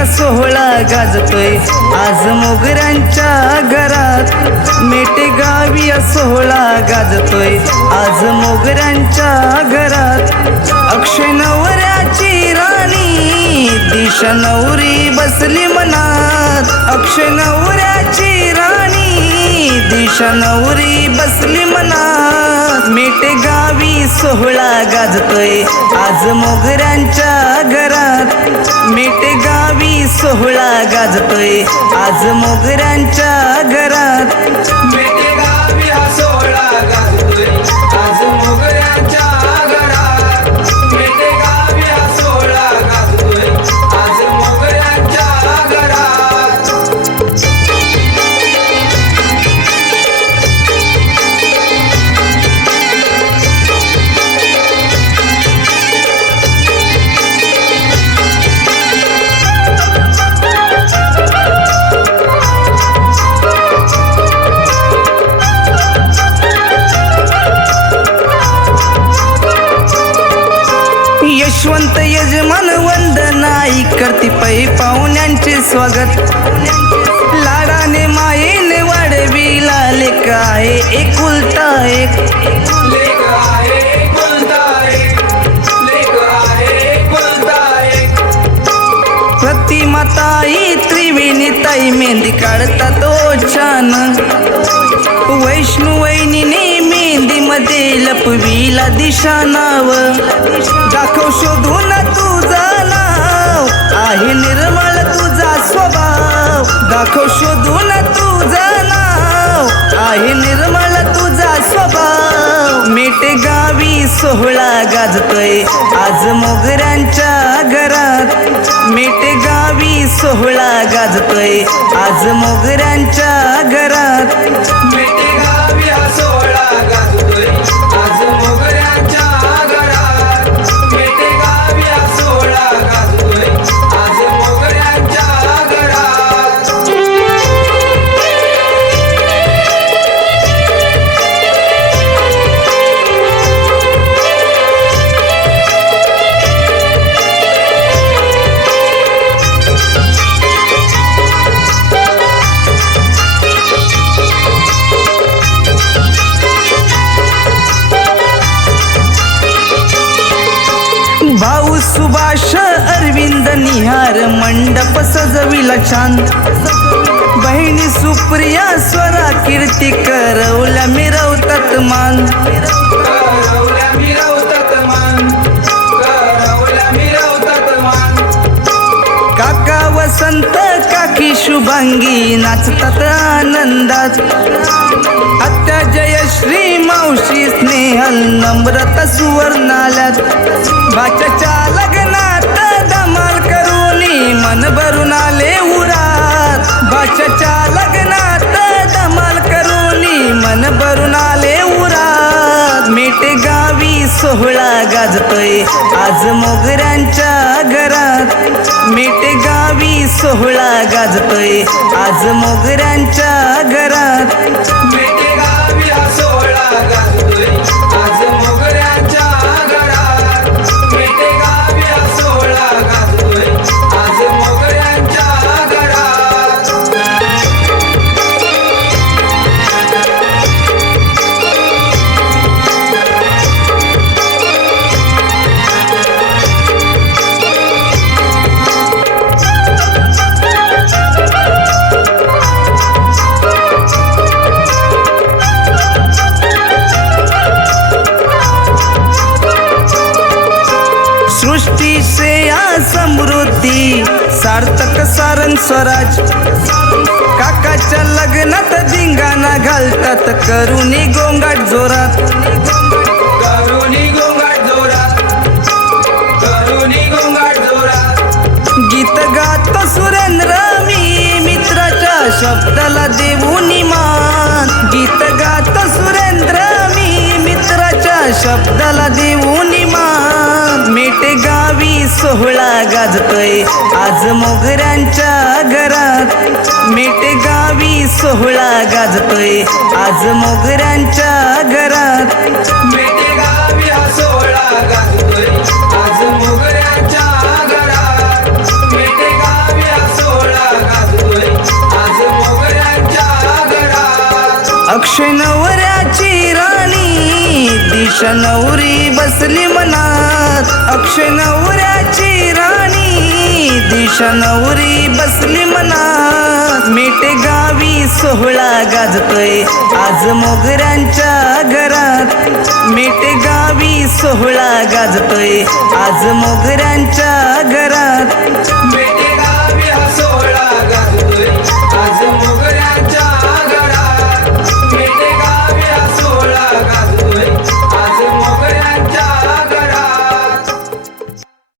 गाजतोय. आज मोगऱ्यांच्या घरात मेटे गावी सोहळा गाजतोय. आज मोगऱ्यांच्या घरात अक्षय नवऱ्याची राणी दिशा नवरी बसली मनात. अक्षय नवऱ्याची राणी दिशा नवरी बसली मनात. मेट गावी सोहळा गाजतोय. आज मोगऱ्यांच्या घरात मेट गावी सोहळा गाजतोय. आज मोगऱ्यांच्या घरात मेटे गावी हा सोहळा गाज यशवंत यजमान वंदना करती पै पाहुण्यांचे स्वागत. लाडाने मायेने वाढविला लेख आहे एकुलता एक आहे एक. प्रतिमाताई त्रिवेणी ताई मेहंदी काढता तो छान वैष्णुवैनीने मेहंदीमध्ये लपविला दिशा नाव स्वभाव शोधून तुझं नाव. आहे निर्मळ तुझा स्वभाव. मेटे गावी सोहळा गाजतोय. आज मोगऱ्यांच्या घरात. मेटे गावी सोहळा गाजतोय. आज मोगऱ्यांच्या घरात. सुभाष अरविंद निहार मंडप सजविला छान बहिणी सुप्रिया स्वरा कीर्ती करवल्या मिरवतात मान भंगी नाचतात आनंदात. आत्या जयश्री मावशी स्नेहल नम्रता सुवर्णाल्यात. भाच्याच्या लग्नात सोहळा गाजतोय. आज मोगऱ्यांच्या घरात मेटे गावी सोहळा गाजतोय. आज मोगऱ्यांच्या घरात मेटे गावी सोहळा सृष्टी श्रेया समृद्धी सार्थक सारण स्वराज. काकाच्या लग्नात धिंगाणा घालतात करुणी गोंगाट जोरात. करुणी गोंगाट जोरात. करुणी गोंगाट जोरात. गीत गात सुरेंद्र मी मित्राच्या शब्दाला देऊन मान गीत गात सुरेंद्र मी मित्राच्या शब्दाला देऊन मान मेटे गावी सोहळा गाजतोय. आज मोगऱ्यांच्या घरात मेटे गावी सोहळा गाजतोय. आज मोगऱ्यांच्या घरात मेटे गावी सोहळा गाजतोय. दिशा नवरी बसली मनात. अक्ष नवऱ्याची राणी. दिशा नवरी बसली मनात. मेटे गावी सोहळा गाजतोय. आज मोगऱ्यांच्या घरात. मेटे गावी सोहळा गाजतोय. आज मोगऱ्यांच्या घरात.